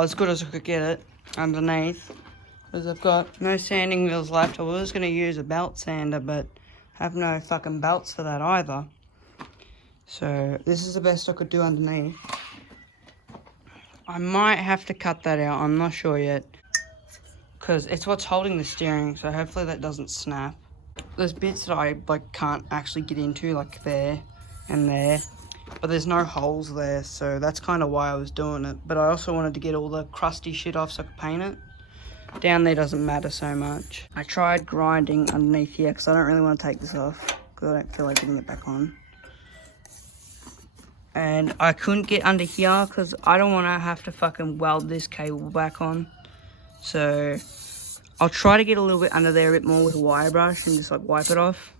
well, as good as I could get it underneath. Because I've got no sanding wheels left. I was going to use a belt sander, but I have no fucking belts for that either. So this is the best I could do underneath. I might have to cut that out. I'm not sure yet. Because it's what's holding the steering. So hopefully that doesn't snap. There's bits that I can't actually get into, like there and there. But there's no holes there. So that's kind of why I was doing it. But I also wanted to get all the crusty shit off so I could paint it. Down there doesn't matter so much. I tried grinding underneath here because I don't really want to take this off. Because I don't feel like getting it back on. And I couldn't get under here because I don't want to have to fucking weld this cable back on. So I'll try to get a little bit under there a bit more with a wire brush and just like wipe it off.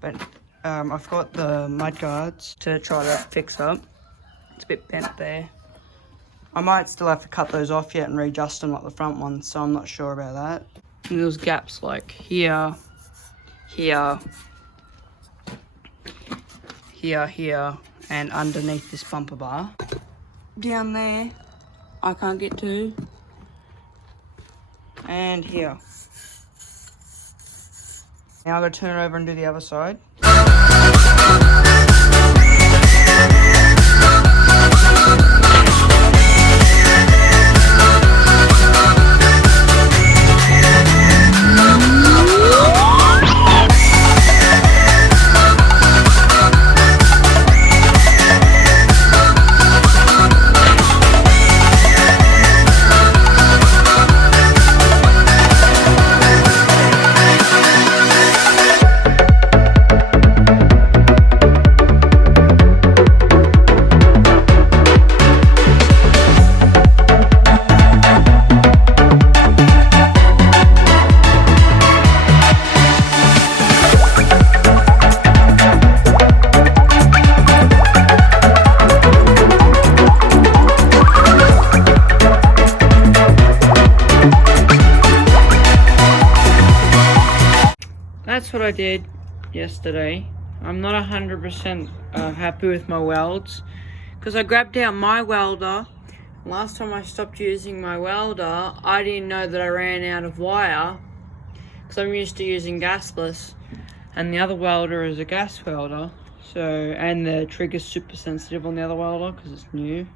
But I've got the mud guards to try to fix up. It's a bit bent there. I might still have to cut those off yet and readjust them like the front ones, so I'm not sure about that. And there's gaps like here, here, here, and underneath this bumper bar. Down there, I can't get to. And here. Now I've got to turn it over and do the other side. That's what I did yesterday. I'm not 100% happy with my welds because I grabbed out my welder. Last time I stopped using my welder, I didn't know that I ran out of wire because I'm used to using gasless, and the other welder is a gas welder. So, and the trigger's super sensitive on the other welder because it's new.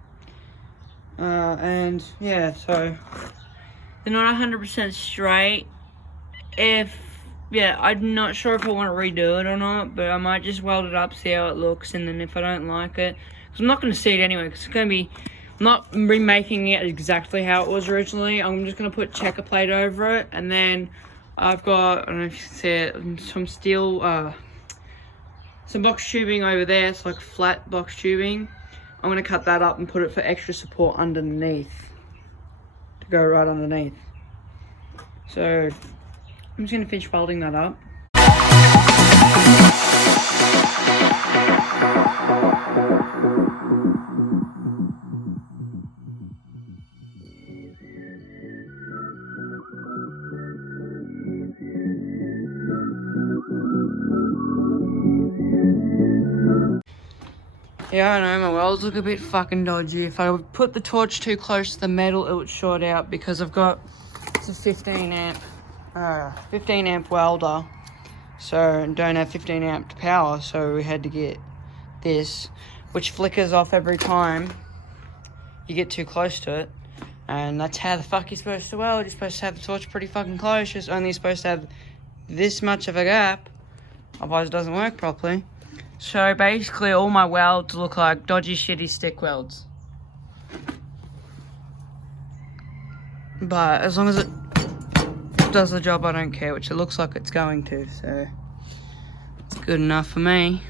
And yeah, so they're not 100% straight. Yeah, I'm not sure if I want to redo it or not, but I might just weld it up, see how it looks, and then if I don't like it, because I'm not going to see it anyway, because it's going to be, I'm not remaking it exactly how it was originally. I'm just going to put checker plate over it, and then I've got, I don't know if you can see it, some steel, some box tubing over there. It's like flat box tubing. I'm going to cut that up and put it for extra support underneath, to go right underneath. So I'm just going to finish welding that up. Yeah, I know, my welds look a bit fucking dodgy. If I would put the torch too close to the metal, it would short out because I've got, it's a 15 amp welder, so don't have 15 amp power, so we had to get this, which flickers off every time you get too close to it, and that's how the fuck you're supposed to weld. You're supposed to have the torch pretty fucking close. It's only supposed to have this much of a gap, otherwise it doesn't work properly. So basically all my welds look like dodgy shitty stick welds, but as long as it does the job, I don't care, which it looks like it's going to, so it's good enough for me.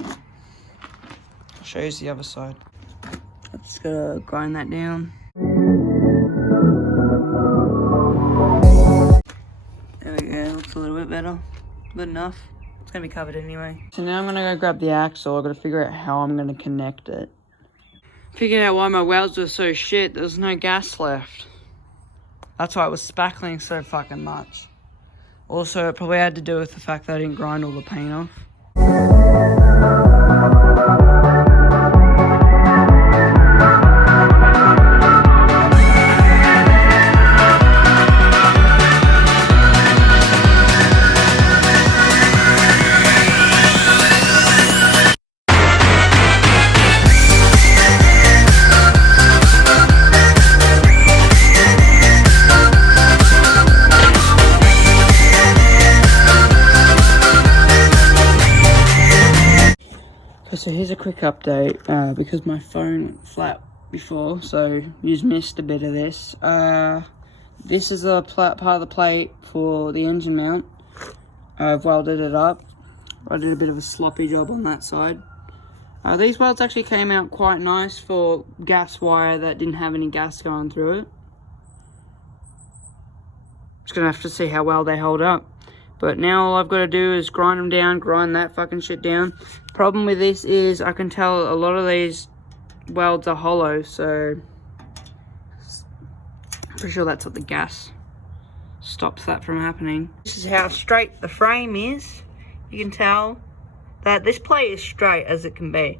I'll show you the other side. I'm just gonna grind that down. There we go, looks a little bit better. Good enough. It's gonna be covered anyway. So now I'm gonna go grab the axle. I've got to figure out how I'm gonna connect it. Figured out why my welds were so shit. There's no gas left. That's why it was spackling so fucking much. Also, it probably had to do with the fact that I didn't grind all the paint off. So here's a quick update, because my phone went flat before, so you missed a bit of this. This is a part of the plate for the engine mount. I've welded it up. I did a bit of a sloppy job on that side. These welds actually came out quite nice for gas wire that didn't have any gas going through it. Just gonna have to see how well they hold up. But now all I've got to do is grind them down, grind that fucking shit down. Problem with this is I can tell a lot of these welds are hollow, so I'm pretty sure that's what the gas stops that from happening. This is how straight the frame is. You can tell that this plate is straight as it can be,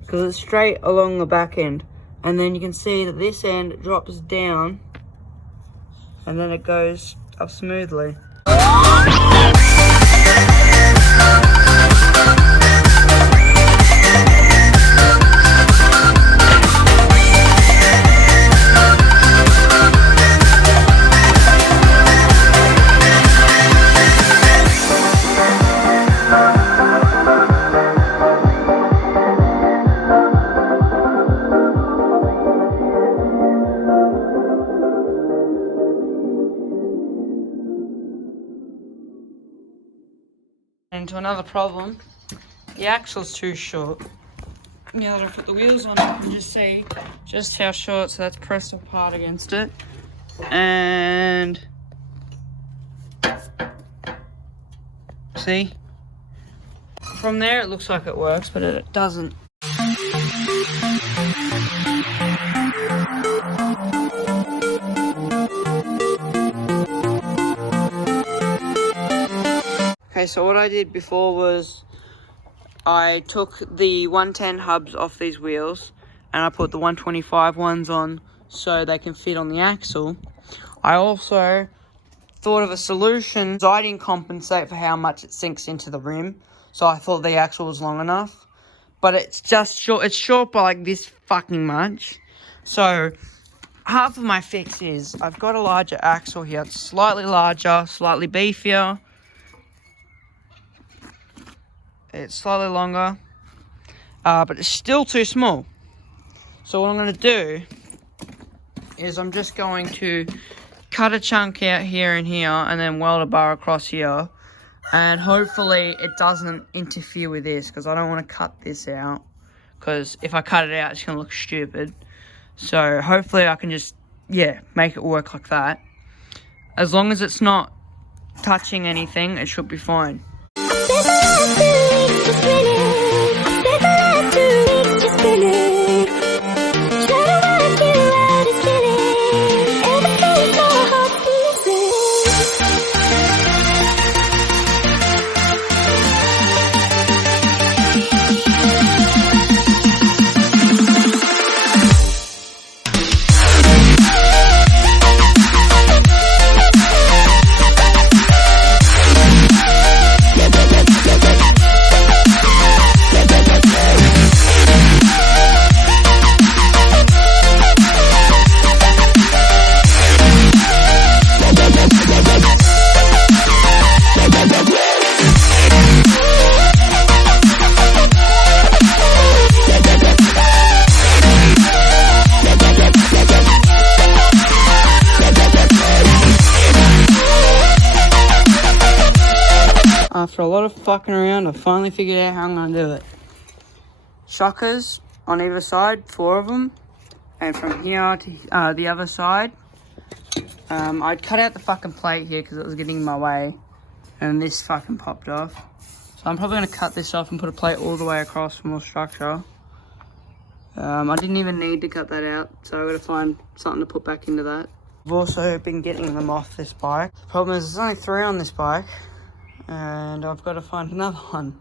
because it's straight along the back end. And then you can see that this end drops down and then it goes up smoothly. Into another problem, the axle's too short. Now that I put the wheels on, I can just see just how short, so that's pressed apart against it. And see, from there it looks like it works, but it doesn't. Okay, so what I did before was I took the 110 hubs off these wheels and I put the 125 ones on so they can fit on the axle. I also thought of a solution. I didn't compensate for how much it sinks into the rim, so I thought the axle was long enough. But it's just short, it's short by like this fucking much. So half of my fix is I've got a larger axle here. It's slightly larger, slightly beefier. It's slightly longer, but it's still too small. So what I'm going to do is I'm just going to cut a chunk out here and here and then weld a bar across here. And hopefully it doesn't interfere with this, because I don't want to cut this out. Because if I cut it out, it's going to look stupid. So hopefully I can just, yeah, make it work like that. As long as it's not touching anything, it should be fine. After a lot of fucking around, I finally figured out how I'm going to do it. Shockers on either side, 4 of them. And from here to the other side. I'd cut out the fucking plate here because it was getting in my way. And this fucking popped off. So I'm probably going to cut this off and put a plate all the way across for more structure. I didn't even need to cut that out, so I've got to find something to put back into that. I've also been getting them off this bike. The problem is there's only 3 on this bike, and I've got to find another one.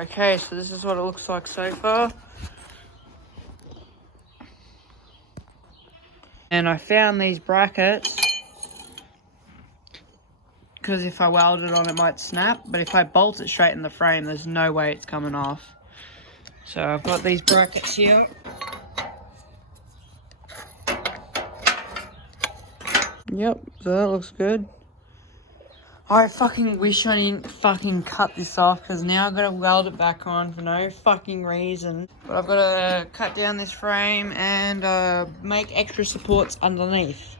Okay, so this is what it looks like so far. And I found these brackets because if I weld it on it might snap, but if I bolt it straight in the frame there's no way it's coming off. So I've got these brackets here. Yep, so that looks good. I fucking wish I didn't fucking cut this off because now I've got to weld it back on for no fucking reason. But I've got to cut down this frame and make extra supports underneath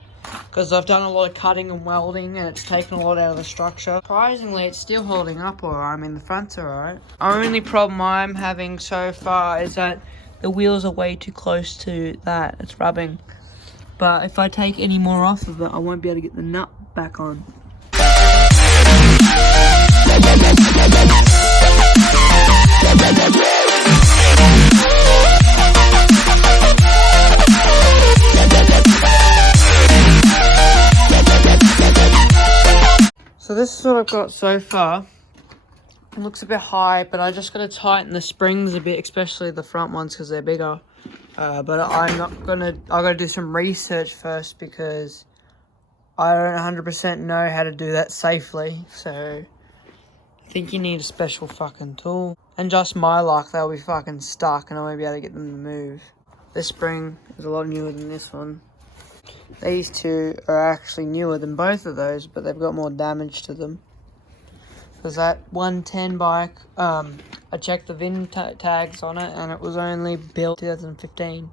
because I've done a lot of cutting and welding and it's taken a lot out of the structure. Surprisingly, it's still holding up alright. I mean, the front's alright. Only problem I'm having so far is that the wheels are way too close to that. It's rubbing. But if I take any more off of it, I won't be able to get the nut back on. So this is what I've got so far. It looks a bit high, but I just got to tighten the springs a bit, especially the front ones because they're bigger. But I'm not gonna. I got to do some research first because I don't 100% know how to do that safely. So I think you need a special fucking tool. And just my luck, they'll be fucking stuck and I won't be able to get them to move. This spring is a lot newer than this one. These two are actually newer than both of those, but they've got more damage to them. Because that 110 bike, I checked the VIN tags on it and it was only built 2015.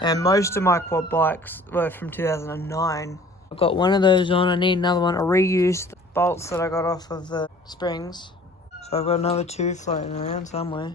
And most of my quad bikes were from 2009. I've got one of those on, I need another one. I reused the bolts that I got off of the springs. So I've got another 2 floating around somewhere.